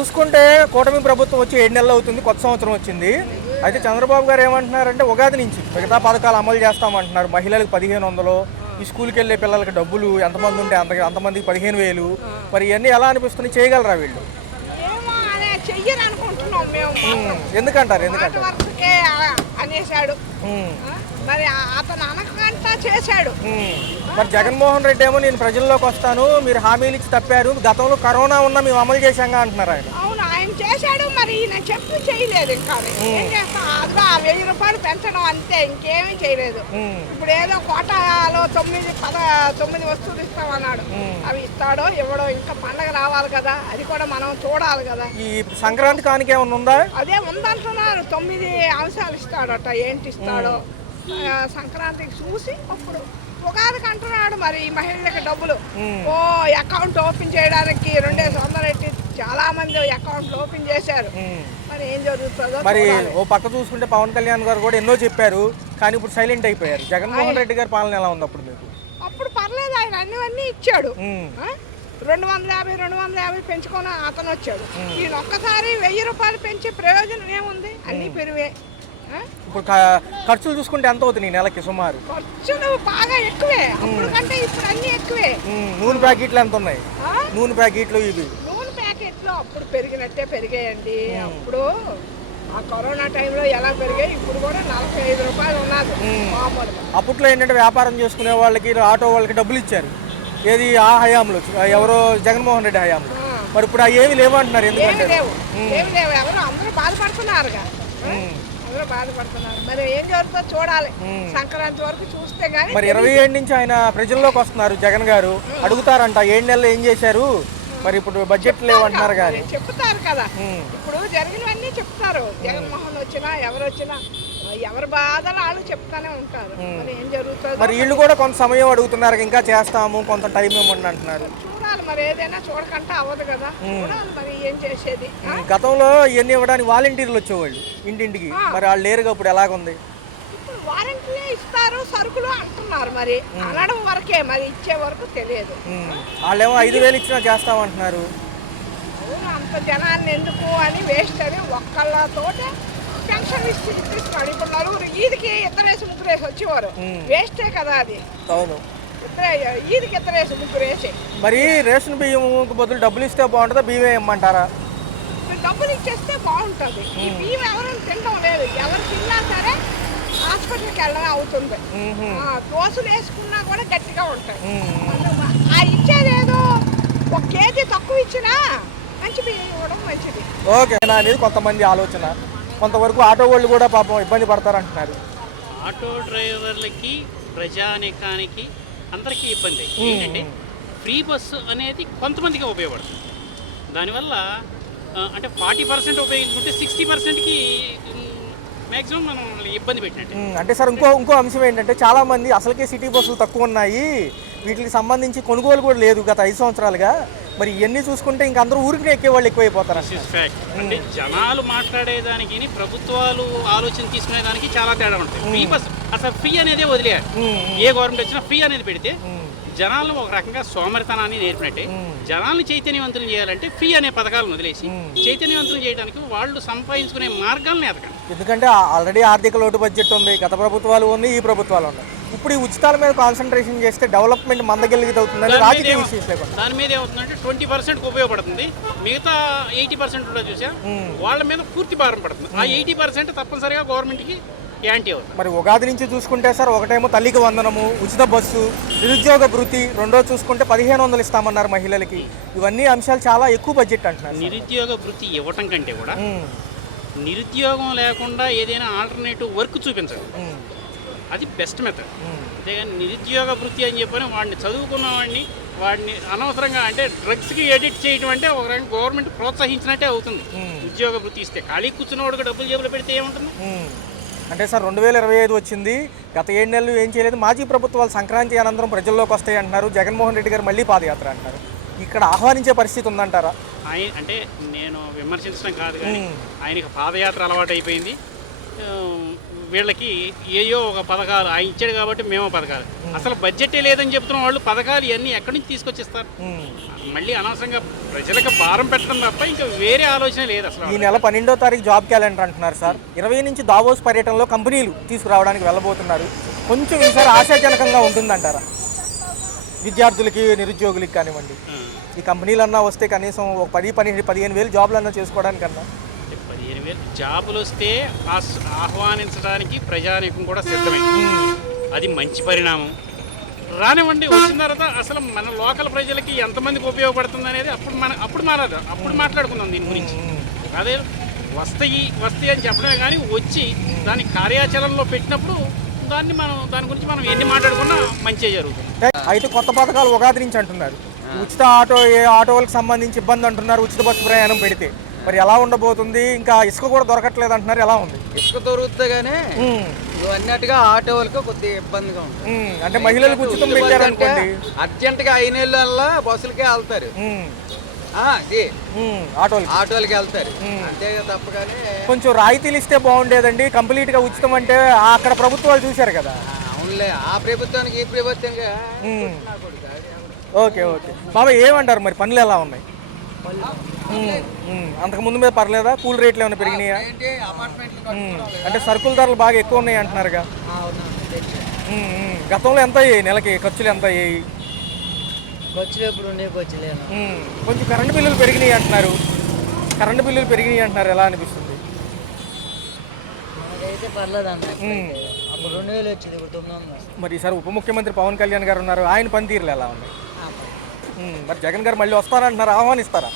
చూసుకుంటే కూటమి ప్రభుత్వం వచ్చి 7 నెలలు అవుతుంది, కొత్త సంవత్సరం వచ్చింది. అయితే చంద్రబాబు గారు ఏమంటున్నారంటే ఉగాది నుంచి మిగతా పథకాలు అమలు చేస్తామంటున్నారు. మహిళలకు 1500, ఈ స్కూల్కి వెళ్ళే పిల్లలకి డబ్బులు ఎంతమంది ఉంటే అంతమందికి 15,000. మరి ఇవన్నీ ఎలా అనిపిస్తున్నాయి, చేయగలరా వీళ్ళు? ఎందుకంటారు? అనేసాడు మరి అతను అనకంటా చేశాడు. మరి జగన్మోహన్ రెడ్డి ఏమో నేను ప్రజల్లోకి వస్తాను, మీరు హామీలు ఇచ్చి తప్పారు, గతంలో కరోనా ఉన్నా మేము అమలు చేశాంగా అంటున్నారు ఆయన. అవును, ఆయన చేశాడు, మరి ఈయన చెప్పి చేయలేదు. ఇంకా ఏం చేస్తాం, అదిగో 1000 రూపాయలు పెంచడం అంతే, ఇంకేమీ చేయలేదు. ఇప్పుడు ఏదో కోటాలో 9 వస్తువులు ఇస్తామన్నాడు. అవి ఇస్తాడో ఇవ్వడో, ఇంకా పండగ రావాలి కదా, అది కూడా మనం చూడాలి కదా. ఈ సంక్రాంతి కానుక ఏమన్నా ఉందా? అదే ఉందంటున్నారు, 9 అంశాలు ఇస్తాడట. ఏంటి ఇస్తాడో సంక్రాంతికి చూసి అప్పుడు ఉగాదికి అంటున్నాడు. మరి ఈ మహిళలకు డబ్బులు అకౌంట్ ఓపెన్ చేయడానికి 200 పెట్టి చాలా మంది అకౌంట్లు ఓపెన్ చేశారు. మరి ఏం జరుగుతుందో. మరి ఓ పక్క చూసుకుంటే పవన్ కళ్యాణ్ గారు కూడా ఎన్నో చెప్పారు, కానీ ఇప్పుడు సైలెంట్ అయిపోయారు. జగన్మోహన్ రెడ్డి గారి పాలన ఎలా ఉంది అప్పుడు మీకు? అప్పుడు పర్లేదు, ఆయన అన్నీ ఇచ్చాడు. 250 పెంచుకొని అతను వచ్చాడు. ఈయన ఒక్కసారి 1000 రూపాయలు పెంచే ప్రయోజనం ఏముంది? అన్ని పెరిగే. ఇప్పుడు ఖర్చులు చూసుకుంటే ఎంత అవుతుంది నెలకి సుమారు? ఖర్చులు బాగా ఎక్కువే, అప్పుడు కంటే ఇప్పుడు అన్ని ఎక్కువే. నూనె ప్యాకెట్లు ఎంత ఉన్నాయి? నూనె ప్యాకెట్లు ఇవి నూనె ప్యాకెట్లు అప్పుడు పెరిగినట్టే పెరిగాయండి. అప్పుడు ఆ కరోనా టైంలో ఎలా పెరిగాయి, ఇప్పుడు కూడా 45 రూపాయలు ఉన్నది మామూలుగా. అప్పట్లో ఏంటంటే వ్యాపారం చేసుకునే వాళ్ళకి, ఆటో వాళ్ళకి డబ్బులు ఇచ్చారు. ఏది ఆ హయాంలో, ఎవరో జగన్మోహన్ రెడ్డి హయాంలో. మరి ఇప్పుడు ఏమి లేవంటున్నారు. ఎందుకంటే ఎవరు అందరూ బాధపడుతున్నారుగా, బాధపడుతున్నారు. మరి ఏం జరుగుతుందో చూడాలి. సంక్రాంతి వరకు చూస్తే గానీ. మరి 27 నుంచి ఆయన ప్రజల్లోకి వస్తున్నారు జగన్ గారు, అడుగుతారంట 7 నెలలు ఏం చేశారు, మరి ఇప్పుడు బడ్జెట్ లేవంటున్నారు. కానీ చెప్తారు కదా, ఇప్పుడు జరిగినవన్నీ చెప్తారు. జగన్మోహన్ వచ్చినా ఎవరు వచ్చినా ఎవరి బాధలు వాళ్ళు చెప్తానే ఉంటారు. మరి ఏం జరుగుతుంది. మరి వీళ్ళు కూడా కొంత సమయం అడుగుతున్నారు, ఇంకా చేస్తాము, కొంత టైం ఇవ్వండి అంటున్నారు. చూడాలి, మరి ఏదైనా చూడకంటే అవ్వదు కదా. చూడాలి మరి ఏం చేసేది. గతంలో ఇవన్నీ ఇవ్వడానికి వాలంటీర్లు వచ్చేవాళ్ళు ఇంటింటికి, మరి వాళ్ళు లేరుగా. ఇప్పుడు ఎలాగుంది? ఇప్పుడు వాలంటీర్లే ఇస్తారు సరుకులు అంటున్నారు. మరి అనడం వరకే, మరి ఇచ్చే వరకు తెలియదు. వాళ్ళేమో 5,000 ఇచ్చినా చేస్తామంటున్నారు. అంత జనాన్ని ఎందుకు అని వేస్ట్ అని ఒక్కళ్ళతోటే పెన్షన్ ఇస్తున్నాడు. ఇప్పుడు నలుగురు ఈదికి 2 ముగ్గురు వచ్చేవారు, వేస్టే కదా అది. అవును, ఈదికి 2 ముగ్గురు. మరి రేషన్ బియ్యం బదులు డబ్బులు ఇస్తే బాగుంటుందా, బియ్యం ఇమ్మంటారా? డబ్బులు ఇచ్చేస్తే బాగుంటుంది. ఈ బియ్యం ఎవరు తినడం లేదు, ఎవరు తిన్నా సరే హాస్పిటల్కి వెళ్ళడం అవుతుంది. దోశలు వేసుకున్నా కూడా గట్టిగా ఉంటాయి. ఆ ఇచ్చేదేదో 1 కేజీ తక్కువ ఇచ్చినా మంచి బియ్యం ఇవ్వడం మంచిది. ఓకే అనేది కొంతమంది ఆలోచన. కొంతవరకు ఆటో వాళ్ళు కూడా పాపం ఇబ్బంది పడతారంటున్నారు. ఆటో డ్రైవర్లకి, ప్రజానికానికి అందరికీ ఇబ్బంది. ఏంటంటే ఫ్రీ బస్సు అనేది కొంతమందికి ఉపయోగపడుతుంది. దానివల్ల అంటే 40% ఉపయోగించుకుంటే 60%కి మ్యాక్సిమం మనం ఇబ్బంది పెట్టినట్టు. అంటే సార్ ఇంకో అంశం ఏంటంటే చాలా మంది అసలుకే సిటీ బస్సులు తక్కువ ఉన్నాయి, వీటికి సంబంధించి కొనుగోలు కూడా లేదు గత 5 సంవత్సరాలుగా. మరి ఇవన్నీ చూసుకుంటే ఇంక అందరూ ఊరికి ఎక్కే వాళ్ళు ఎక్కువైపోతారు. అంటే జనాలు మాట్లాడేదానికి, ప్రభుత్వాలు ఆలోచన తీసుకునేదానికి చాలా తేడా ఉంటుంది. ఫ్రీ బస్ అసలు ఫ్రీ అనేది వదిలేయాలి. ఏ గవర్నమెంట్ వచ్చినా ఫ్రీ అనేది పెడితే జనాలు ఒక రకంగా సోమరితనాన్ని నేర్పినట్టే. జనాలను చైతన్యవంతులు చేయాలంటే ఫ్రీ అనే పథకాలను వదిలేసి చైతన్యవంతులు చేయడానికి వాళ్ళు సంపాదించుకునే మార్గాలను ఎదకండి. ఎందుకంటే ఆల్రెడీ ఆర్థిక లోటు బడ్జెట్ ఉంది, గత ప్రభుత్వాలు ఉన్నాయి, ఈ ప్రభుత్వాలు ఉన్నాయి. ఇప్పుడు ఈ ఉచితాల మీద కాన్సన్ట్రేషన్ చేస్తే డెవలప్మెంట్ మందగలిగితవుతుందని రాజకీయ విశ్లేషణ. దాని మీద ఏమవుతుందంటే 20% ఉపయోగపడుతుంది, మిగతా 80% కూడా చూసా వాళ్ళ మీద పూర్తి భారం పడుతుంది. ఆ 80% తప్పనిసరిగా గవర్నమెంట్కి యాంటీ అవుతుంది. మరి ఉగాది నుంచి చూసుకుంటే సార్, ఒకటేమో తల్లికి వందనము, ఉచిత బస్సు, నిరుద్యోగ భృతి, రెండో చూసుకుంటే 1500 ఇస్తామన్నారు మహిళలకి. ఇవన్నీ అంశాలు చాలా ఎక్కువ బడ్జెట్ అంటున్నారు. నిరుద్యోగ భృతి ఇవ్వటం కంటే కూడా నిరుద్యోగం లేకుండా ఏదైనా ఆల్టర్నేటివ్ వర్క్ చూపించాలి, అది బెస్ట్ మెథడ్. అంతేగాని నిరుద్యోగ భృతి అని చెప్పని వాడిని చదువుకున్న వాడిని అనవసరంగా అంటే డ్రగ్స్కి ఎడిట్ చేయడం అంటే ఒక రకంగా గవర్నమెంట్ ప్రోత్సహించినట్టే అవుతుంది. ఉద్యోగ భృతి ఇస్తే ఖాళీ కూర్చున్నవాడికి డబ్బులు జేబులో పెడితే ఏముంటుంది? అంటే సార్ 2025 వచ్చింది, గత 7 నెలలు ఏం చేయలేదు. మాజీ ప్రభుత్వాలు సంక్రాంతి అనంతరం ప్రజల్లోకి వస్తాయి అంటున్నారు. జగన్మోహన్ రెడ్డి గారు మళ్ళీ పాదయాత్ర అంటారు. ఇక్కడ ఆహ్వానించే పరిస్థితి ఉందంటారా? అంటే నేను విమర్శించడం కాదు, కానీ ఆయనకి పాదయాత్ర అలవాటు అయిపోయింది. వీళ్ళకి ఏయో ఒక పథకాలు ఆయన ఇచ్చాడు కాబట్టి మేము పథకాలు, అసలు బడ్జెటే లేదని చెప్తున్న వాళ్ళు పథకాలు ఇవన్నీ ఎక్కడి నుంచి తీసుకొచ్చిస్తారు? మళ్ళీ అనవసరంగా ప్రజలకు భారం పెట్టడం తప్ప ఇంకా వేరే ఆలోచన లేదు అసలు. ఈ నెల 12వ తారీఖు జాబ్ క్యాలెండర్ అంటున్నారు సార్. 20 నుంచి దావోస్ పర్యటనలో కంపెనీలు తీసుకురావడానికి వెళ్ళబోతున్నారు. కొంచెం ఈసారి ఆశాజనకంగా ఉంటుందంటారా విద్యార్థులకి, నిరుద్యోగులకి కానివ్వండి? ఈ కంపెనీలన్నా వస్తే కనీసం ఒక 10-15 జాబ్లన్నా చేసుకోవడానికన్నా. 15,000 జాబులు వస్తే ఆహ్వానించడానికి ప్రజానీకం కూడా సిద్ధమే. అది మంచి పరిణామం. రానివ్వండి, వచ్చిన తర్వాత అసలు మన లోకల్ ప్రజలకి ఎంతమందికి ఉపయోగపడుతుంది అనేది అప్పుడు మాట్లాడుకుందాం దీని గురించి. అదే వస్తాయి అని చెప్పడమే కానీ వచ్చి దాని కార్యాచరణలో పెట్టినప్పుడు దాని గురించి మనం ఎన్ని మాట్లాడుకున్నా మంచిగా జరుగుతుంది. అయితే కొత్త పథకాలు ఉగాది నుంచి అంటున్నారు. ఉచిత ఆటోలకు సంబంధించి ఇబ్బంది అంటున్నారు, ఉచిత బస్సు ప్రయాణం పెడితే. మరి ఎలా ఉండబోతుంది? ఇంకా ఇసుక కూడా దొరకట్లేదు అంటున్నారు, ఎలా ఉంది? ఇసుక దొరుకుతుంది కానీ అన్నట్టుగా ఆటో వాళ్ళకి కొద్దిగా ఇబ్బందిగా ఉంది. అంటే మహిళలకు ఉచితం పెట్టారనుకోండి, అర్జెంటుగా 5 నెలల బస్సులకే వెళ్తారు, ఆటోలకి వెళ్తారు అంతే తప్ప. కానీ కొంచెం రాయితీలు ఇస్తే బాగుండేదండి. కంప్లీట్ గా ఉచితం అంటే అక్కడ ప్రభుత్వాలు చూశారు కదా. అవునులే, ఆ ప్రభుత్వానికి ఈ ప్రభుత్వానికి. ఓకే బాబా, ఏమంటారు మరి? పనులు ఎలా ఉన్నాయి? అంతకు ముందు మీద పర్లేదా? కూల్ రేట్లు ఏమైనా పెరిగినాయా? అంటే సరుకుల ధరలు బాగా ఎక్కువ ఉన్నాయి అంటున్నారుగా. గతంలో ఎంత అయ్యాయి నెలకి? ఖర్చులు ఎంత అయ్యాయి? కొంచెం కరెంటు బిల్లులు పెరిగినాయి అంటున్నారు. ఎలా అనిపిస్తుంది? మరి ఈసారి ఉప ముఖ్యమంత్రి పవన్ కళ్యాణ్ గారు ఉన్నారు, ఆయన పనితీరులు ఎలా ఉన్నాయి? మరి జగన్ గారు మళ్ళీ వస్తారంటున్నారు, ఆహ్వానిస్తారా?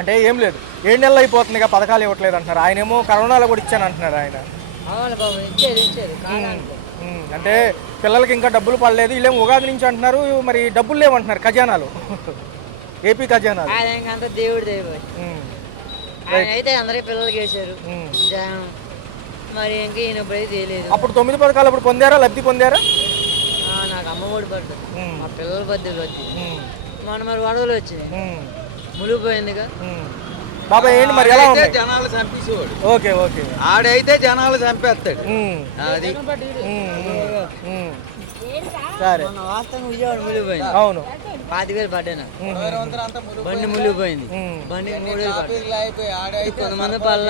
అంటే ఏం లేదు, 7 నెలలు అయిపోతుంది, పథకాలు ఇవ్వట్లేదు అంటున్నారు. ఆయనేమో కరోనాలో కూడా ఇచ్చాను అంటున్నారు ఆయన. అంటే పిల్లలకి ఇంకా డబ్బులు పడలేదు, వీళ్ళేమో ఉగాది నుంచి అంటున్నారు. మరి డబ్బులు లేవంటున్నారు ఖజానాలు, ఏపీ ఖజానాలు. దేవుడు అయితే అందరికి పిల్లలకి వేశారు. మరి ఇంకా ఈయనప్పుడైతే తెలియదు. అప్పుడు 9 పథకాలు అప్పుడు పొందారా? లబ్ధి పొందారా? నాకు అమ్మఒడి పడుతుంది, మా పిల్లల పద్ధతి వచ్చింది. మరి వడవలు వచ్చినాయి, మునిగిపోయిందిగా. బాబాయ్ ఏంటి మరి ఎలా ఉంది? జనాలు చంపేసేవాడు. ఓకే ఆడైతే జనాలు చంపేస్తాడు. అది సరే, వాస్తవంగా విజయవాడ మునిగిపోయింది. అవును, 5,000 పడ్డాను. బండి మునిగిపోయింది, బండి 3,000. కొంతమంది పళ్ళ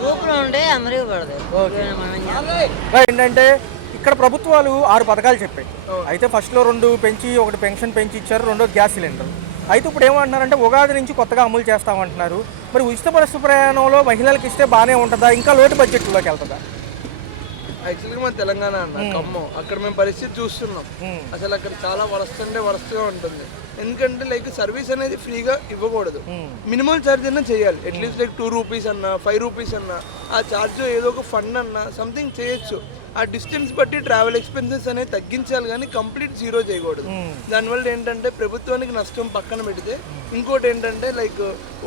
గ్రూప్లో ఉంటే అందరికీ పడతాయి. ఏంటంటే ఇక్కడ ప్రభుత్వాలు 6 పథకాలు చెప్పాయి. అయితే ఫస్ట్లో 2 పెంచి, ఒకటి పెన్షన్ పెంచి ఇచ్చారు, 2 గ్యాస్ సిలిండర్. అయితే ఇప్పుడు ఏమంటున్నారంటే ఉగాది నుంచి కొత్తగా అమలు చేస్తామంటున్నారు. మరి ఉచిత బస్సు ప్రయాణంలో మహిళలకు ఇస్తే బాగానే ఉంటుందా, ఇంకా లోటు బడ్జెట్లోకి వెళ్తుందా? యాక్చువల్గా మన తెలంగాణ అన్న ఖమ్మం, అక్కడ మేము పరిస్థితి చూస్తున్నాం. అసలు అక్కడ చాలా వరస్ట్గా ఉంటుంది. ఎందుకంటే లైక్ సర్వీస్ అనేది ఫ్రీగా ఇవ్వకూడదు, మినిమం ఛార్జ్ అన్నా చేయాలి. అట్లీస్ట్ లైక్ 2 రూపీస్ అన్నా, 5 రూపీస్ అన్నా ఆ ఛార్జ్ ఏదో ఒక ఫండ్ అన్నా సంథింగ్ చేయొచ్చు. ఆ డిస్టెన్స్ బట్టి ట్రావెల్ ఎక్స్పెన్సెస్ అనేది తగ్గించాలి కానీ కంప్లీట్ జీరో చేయకూడదు. దానివల్ల ఏంటంటే ప్రభుత్వానికి నష్టం పక్కన పెడితే, ఇంకోటి ఏంటంటే లైక్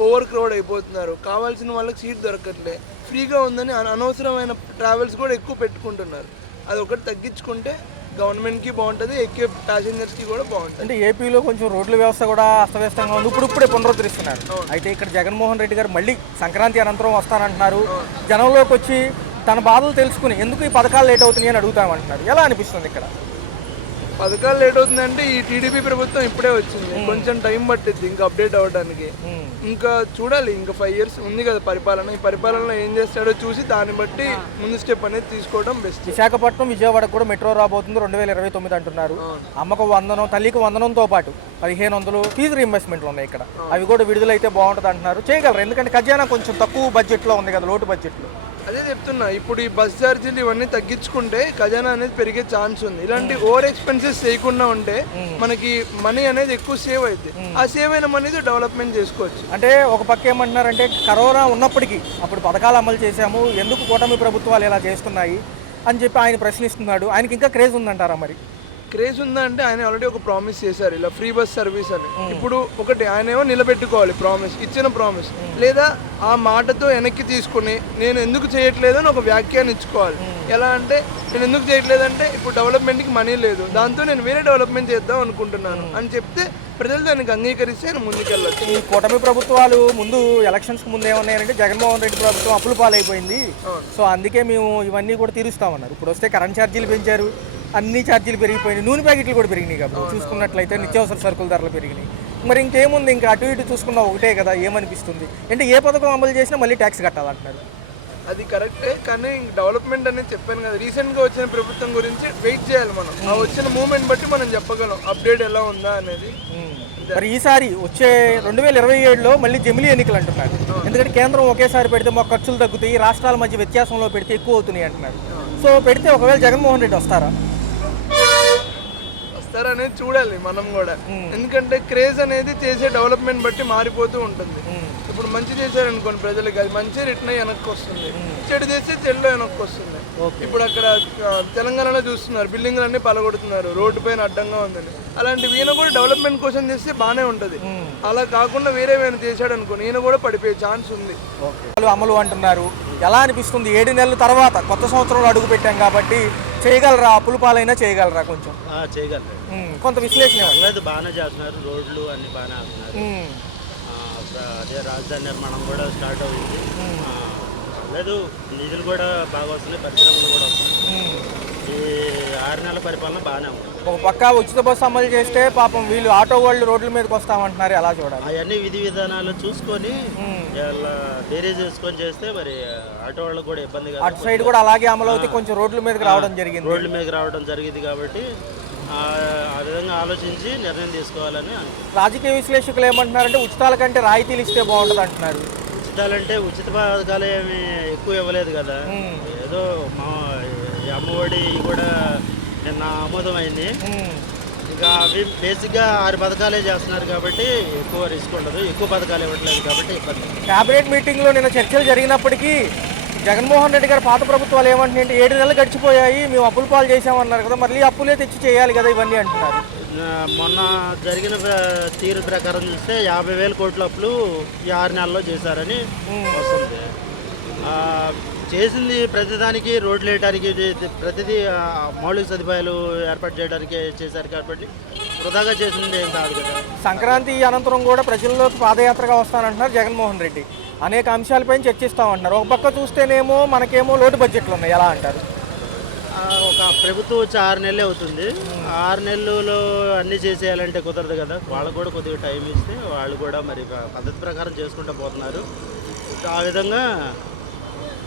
ఓవర్ క్రౌడ్ అయిపోతున్నారు, కావాల్సిన వాళ్ళకి సీట్ దొరకట్లే, ఫ్రీగా ఉందని అనవసరమైన ట్రావెల్స్ కూడా ఎక్కువ పెట్టుకుంటున్నారు. అది ఒకటి తగ్గించుకుంటే గవర్నమెంట్కి బాగుంటుంది, ఎక్కే ప్యాసింజర్స్కి కూడా బాగుంటుంది. అంటే ఏపీలో కొంచెం రోడ్ల వ్యవస్థ కూడా అస్తవ్యస్తంగా ఉంది, ఇప్పుడే పునరుద్ధరిస్తున్నారు. అయితే ఇక్కడ జగన్మోహన్ రెడ్డి గారు మళ్ళీ సంక్రాంతి అనంతరం వస్తానంటున్నారు. జనంలోకి వచ్చి తన బాధలు తెలుసుకుని ఎందుకు ఈ పథకాలు లేట్ అవుతున్నాయి అని అడుగుతామంటున్నారు. ఎలా అనిపిస్తుంది ఇక్కడ? పథకాలు లేట్ అవుతుందంటే ఈ టీడీపీ ప్రభుత్వం ఇప్పుడే వచ్చింది, కొంచెం టైం పట్టింది ఇంకా అప్డేట్ అవ్వడానికి. ఇంకా చూడాలి, ఇంకా 5 years ఉంది కదా పరిపాలన. ఈ పరిపాలనలో ఏం చేస్తాడో చూసి దాన్ని బట్టి ముందు స్టెప్ అనేది తీసుకోవడం బెస్ట్. విశాఖపట్నం, విజయవాడకు కూడా మెట్రో రాబోతుంది 2029 అంటున్నారు. అమ్మకు వందనం, తల్లికి వందనంతో పాటు 1500 ఫీజు రీయింబర్స్మెంట్లు ఉన్నాయి ఇక్కడ. అవి కూడా విడుదలైతే బాగుంటుంది అంటున్నారు. చేయగలరు, ఎందుకంటే ఖజానా కొంచెం తక్కువ బడ్జెట్లో ఉంది కదా, లోటు బడ్జెట్లో. అదే చెప్తున్నా, ఇప్పుడు ఈ బస్ ఛార్జీలు ఇవన్నీ తగ్గించుకుంటే ఖజానా అనేది పెరిగే ఛాన్స్ ఉంది. ఇలాంటి ఓవర్ ఎక్స్పెన్సెస్ చేయకుండా ఉంటే మనకి మనీ అనేది ఎక్కువ సేవ్ అవుతుంది. ఆ సేవ్ అయిన మనీతో డెవలప్మెంట్ చేసుకోవచ్చు. అంటే ఒక పక్క ఏమంటున్నారంటే కరోనా ఉన్నప్పటికీ అప్పుడు పథకాలు అమలు చేశాము, ఎందుకు కూటమి ప్రభుత్వాలు ఇలా చేస్తున్నాయి అని చెప్పి ఆయన ప్రశ్నిస్తున్నాడు. ఆయనకి ఇంకా క్రేజ్ ఉందంటారా? మరి క్రేజ్ ఉందా అంటే ఆయన ఆల్రెడీ ఒక ప్రామిస్ చేశారు, ఇలా ఫ్రీ బస్ సర్వీస్ అని. ఇప్పుడు ఒకటి ఆయన ఏమో నిలబెట్టుకోవాలి ప్రామిస్, ఇచ్చిన ప్రామిస్, లేదా ఆ మాటతో వెనక్కి తీసుకుని నేను ఎందుకు చేయట్లేదు అని ఒక వ్యాఖ్యాన్ని ఇచ్చుకోవాలి. ఎలా అంటే నేను ఎందుకు చేయట్లేదంటే ఇప్పుడు డెవలప్మెంట్కి మనీ లేదు, దాంతో నేను వేరే డెవలప్మెంట్ చేద్దాం అనుకుంటున్నాను అని చెప్తే ప్రజలు దానికి అంగీకరిస్తే ఆయన ముందుకెళ్ళచ్చు. ఈ కూటమి ప్రభుత్వాలు ముందు ఎలక్షన్స్కి ముందు ఏమన్నాయంటే జగన్మోహన్ రెడ్డి ప్రభుత్వం అప్పుల పాలైపోయింది, సో అందుకే మేము ఇవన్నీ కూడా తీరుస్తామన్నారు. ఇప్పుడు వస్తే కరెంట్ ఛార్జీలు పెంచారు, అన్ని ఛార్జీలు పెరిగిపోయినాయి, నూనె ప్యాకెట్లు కూడా పెరిగినాయి కాబట్టి చూసుకున్నట్లయితే నిత్యావసర సరుకుల ధరలు పెరిగినాయి. మరి ఇంకేముంది, ఇంకా అటు ఇటు చూసుకున్నా ఒకటే కదా, ఏమనిపిస్తుంది అంటే ఏ పథకం అమలు చేసినా మళ్ళీ ట్యాక్స్ కట్టాలంటున్నారు. అది కరెక్టే, కానీ డెవలప్మెంట్ అనేది చెప్పాను కదా, రీసెంట్గా వచ్చిన ప్రభుత్వం గురించి వెయిట్ చేయాలి మనం. ఆ వచ్చిన మూమెంట్ బట్టి మనం చెప్పగలం అప్డేట్ ఎలా ఉందా అనేది. మరి ఈసారి వచ్చే 2027లో మళ్ళీ జమిలీ ఎన్నికలు అంటున్నారు. ఎందుకంటే కేంద్రం ఒకేసారి పెడితే మాకు ఖర్చులు తగ్గుతాయి, రాష్ట్రాల మధ్య వ్యత్యాసంలో పెడితే ఎక్కువ అవుతున్నాయి అంటున్నారు. సో పెడితే ఒకవేళ జగన్మోహన్ రెడ్డి వస్తారా? వస్తారనేది చూడాలి మనం కూడా, ఎందుకంటే క్రేజ్ అనేది చేసే డెవలప్మెంట్ బట్టి మారిపోతూ ఉంటుంది. ఇప్పుడు మంచి చేశారనుకోండి ప్రజలకి, అది మంచి రిటర్న్ అయ్యి వెనక్కి వస్తుంది. చెడు చేస్తే చెడులో వెనక్కి వస్తుంది. ఇప్పుడు అక్కడ తెలంగాణలో చూస్తున్నారు, బిల్డింగ్లు అన్ని పలగొడుతున్నారు, రోడ్డు పైన అడ్డంగా ఉందని. అలాంటివి ఈయన కూడా డెవలప్మెంట్ కోసం చేస్తే బాగానే ఉంటుంది. అలా కాకుండా వేరే ఏమైనా చేశాడు అనుకోండి, ఈయన కూడా పడిపోయే ఛాన్స్ ఉంది. అమలు అంటున్నారు, ఎలా అనిపిస్తుంది? 7 నెలల తర్వాత కొత్త సంవత్సరంలో అడుగు పెట్టాం కాబట్టి చేయగలరా? అప్పుల పాలైనా చేయగలరా? కొంచెం చేయగలరు. కొంత విశ్లేషణ లేదు, బాగానే చేస్తున్నారు, రోడ్లు అన్ని బాగానే అవుతున్నారు. అదే రాజధాని నిర్మాణం కూడా స్టార్ట్ అవుతుంది. లేదు, నిధులు కూడా బాగా వస్తున్నాయి, పరిశ్రమలు కూడా వస్తున్నాయి. ఈ 6 నెలల పరిపాలన బాగానే ఉంది. ఒక పక్క ఉచిత బస్సు అమలు చేస్తే పాపం వీళ్ళు ఆటో వాళ్ళు రోడ్ల మీదకి వస్తామంటున్నారు, ఎలా చూడాలి? అవన్నీ విధి విధానాలు చూసుకొని బేరీ చేసుకొని చేస్తే మరి ఆటో వాళ్ళకి కూడా ఇబ్బంది కాదు. అటు సైడ్ కూడా అలాగే అమలు అవుతే కొంచెం రోడ్ల మీదకి రావడం జరిగింది. రోడ్ల మీదకి రావడం జరిగింది కాబట్టి ఆ విధంగా ఆలోచించి నిర్ణయం తీసుకోవాలని అనుకుంటున్నాను. రాజకీయ విశ్లేషకులు ఏమంటున్నారంటే ఉచితాల కంటే రాయితీలు ఇస్తే బాగుంటుంది అంటున్నారు. ఉచితాలంటే ఉచిత పథకాలు ఏమి ఎక్కువ ఇవ్వలేదు కదా, ఏదో మా అమ్మఒడి కూడా నిన్న ఆమోదం అయింది. ఇంకా అవి బేసిక్గా 6 పథకాలే చేస్తున్నారు కాబట్టి ఎక్కువ రిస్క్ ఉండదు, ఎక్కువ పథకాలు ఇవ్వట్లేదు కాబట్టి ఇబ్బంది. క్యాబినెట్ మీటింగ్లో నిన్న చర్చలు జరిగినప్పటికీ జగన్మోహన్ రెడ్డి గారు పాత ప్రభుత్వాలు ఏమంటున్నాయంటే 7 నెలలు గడిచిపోయాయి, మేము అప్పులు పాలు చేసామన్నారు కదా, మళ్ళీ అప్పులే తెచ్చి చేయాలి కదా ఇవన్నీ అంటున్నారు. మొన్న జరిగిన తీరు ప్రకారం చూస్తే 50,000 కోట్ల అప్పులు ఈ 6 నెలల్లో చేశారని వస్తుంది. చేసింది ప్రతిదానికి రోడ్లు వేయడానికి, ప్రతిదీ మౌలిక సదుపాయాలు ఏర్పాటు చేయడానికి చేశారు కాబట్టి వృధాగా చేసింది ఏం కాదు కదా. సంక్రాంతి అనంతరం కూడా ప్రజల్లోకి పాదయాత్రగా వస్తానంటున్నారు జగన్మోహన్ రెడ్డి. అనేక అంశాలపైన చర్చిస్తామంటున్నారు. ఒక పక్క చూస్తేనేమో మనకేమో లోటు బడ్జెట్లు ఉన్నాయి, ఎలా అంటారు? ఒక ప్రభుత్వం వచ్చి 6 నెలలే అవుతుంది. 6 నెలల్లో అన్నీ చేసేయాలంటే కుదరదు కదా, వాళ్ళకు కూడా కొద్దిగా టైం ఇస్తే వాళ్ళు కూడా మరి పద్ధతి ప్రకారం చేసుకుంటూ పోతున్నారు. ఆ విధంగా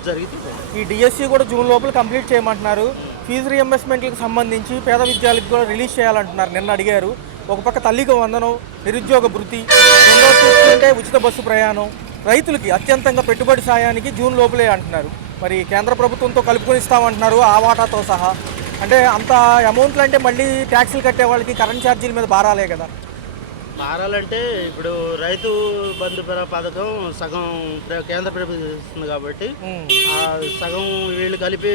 జరిగింది. ఈ డిఎస్సి కూడా జూన్ లోపల కంప్లీట్ చేయమంటున్నారు. ఫీజు రియంబర్స్మెంట్లకు సంబంధించి పేద విద్యార్థులకు కూడా రిలీజ్ చేయాలంటున్నారు. నిన్న అడిగారు. ఒక పక్క తల్లికి వందనం, నిరుద్యోగ భృతి, రెండో చూసుకుంటే ఉచిత బస్సు ప్రయాణం, రైతులకి అత్యంతంగా పెట్టుబడి సాయానికి జూన్ లోపలే అంటున్నారు. మరి కేంద్ర ప్రభుత్వంతో కలుపుకొని ఇస్తామంటున్నారు ఆ వాటాతో సహా. అంటే అంత అమౌంట్లు అంటే మళ్ళీ ట్యాక్సులు కట్టే వాళ్ళకి కరెంట్ ఛార్జీల మీద భారాలే కదా. మారాలంటే ఇప్పుడు రైతు బంధు పథకం సగం కేంద్ర ప్రభుత్వం ఇస్తుంది కాబట్టి ఆ సగం వీళ్ళు కలిపి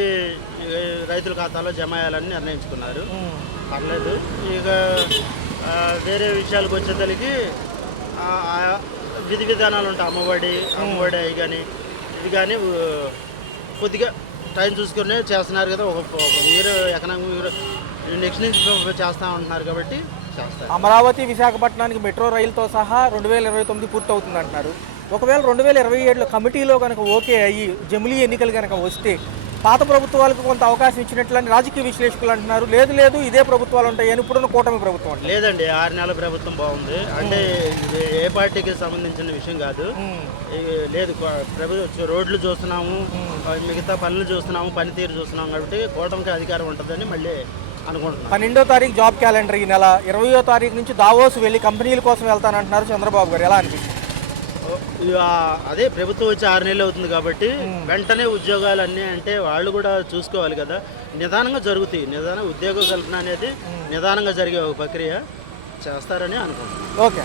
రైతుల ఖాతాలో జమ చేయాలని నిర్ణయించుకున్నారు. పర్లేదు. ఇక వేరే విషయాలకు వచ్చేసరికి విధి విధానాలు ఉంటాయి. అమ్మఒడి అవి కానీ ఇది కానీ కొద్దిగా టైం చూసుకునే చేస్తున్నారు కదా. ఒక ఇయర్ ఎకనామిక్ నెక్స్ట్ నుంచి చేస్తూ ఉంటున్నారు కాబట్టి చేస్తారు. అమరావతి విశాఖపట్నానికి మెట్రో రైలుతో సహా 2029 పూర్తవుతుంది అంటున్నారు. ఒకవేళ 2027లో కమిటీలో కనుక ఓకే అయ్యి జమిలీ ఎన్నికలు కనుక వస్తే పాత ప్రభుత్వాలకు కొంత అవకాశం ఇచ్చినట్లని రాజకీయ విశ్లేషకులు అంటున్నారు. లేదు లేదు ఇదే ప్రభుత్వాలు ఉంటాయి అని ఇప్పుడున్న కూటమి ప్రభుత్వం అంటే. లేదండి, 6 నెలల ప్రభుత్వం బాగుంది. అంటే ఏ పార్టీకి సంబంధించిన విషయం కాదు. లేదు, ప్రభుత్వ రోడ్లు చూస్తున్నాము, మిగతా పనులు చూస్తున్నాము, పనితీరు చూస్తున్నాము కాబట్టి కూటమికి అధికారం ఉంటుందని మళ్ళీ అనుకుంటున్నాను. 12వ తారీఖు జాబ్ క్యాలెండర్ ఈ నెల, 20వ తారీఖు నుంచి దావోస్ వెళ్ళి కంపెనీల కోసం వెళ్తానంటున్నారు చంద్రబాబు గారు. ఎలా అనిపిస్తుంది? అదే ప్రభుత్వం వచ్చి 6 నెలలు అవుతుంది కాబట్టి వెంటనే ఉద్యోగాలు అన్నీ అంటే వాళ్ళు కూడా చూసుకోవాలి కదా. నిదానంగా జరుగుతాయి. ఉద్యోగ కల్పన అనేది నిదానంగా జరిగే ఒక ప్రక్రియ చేస్తారని అనుకుంటున్నాను. ఓకే.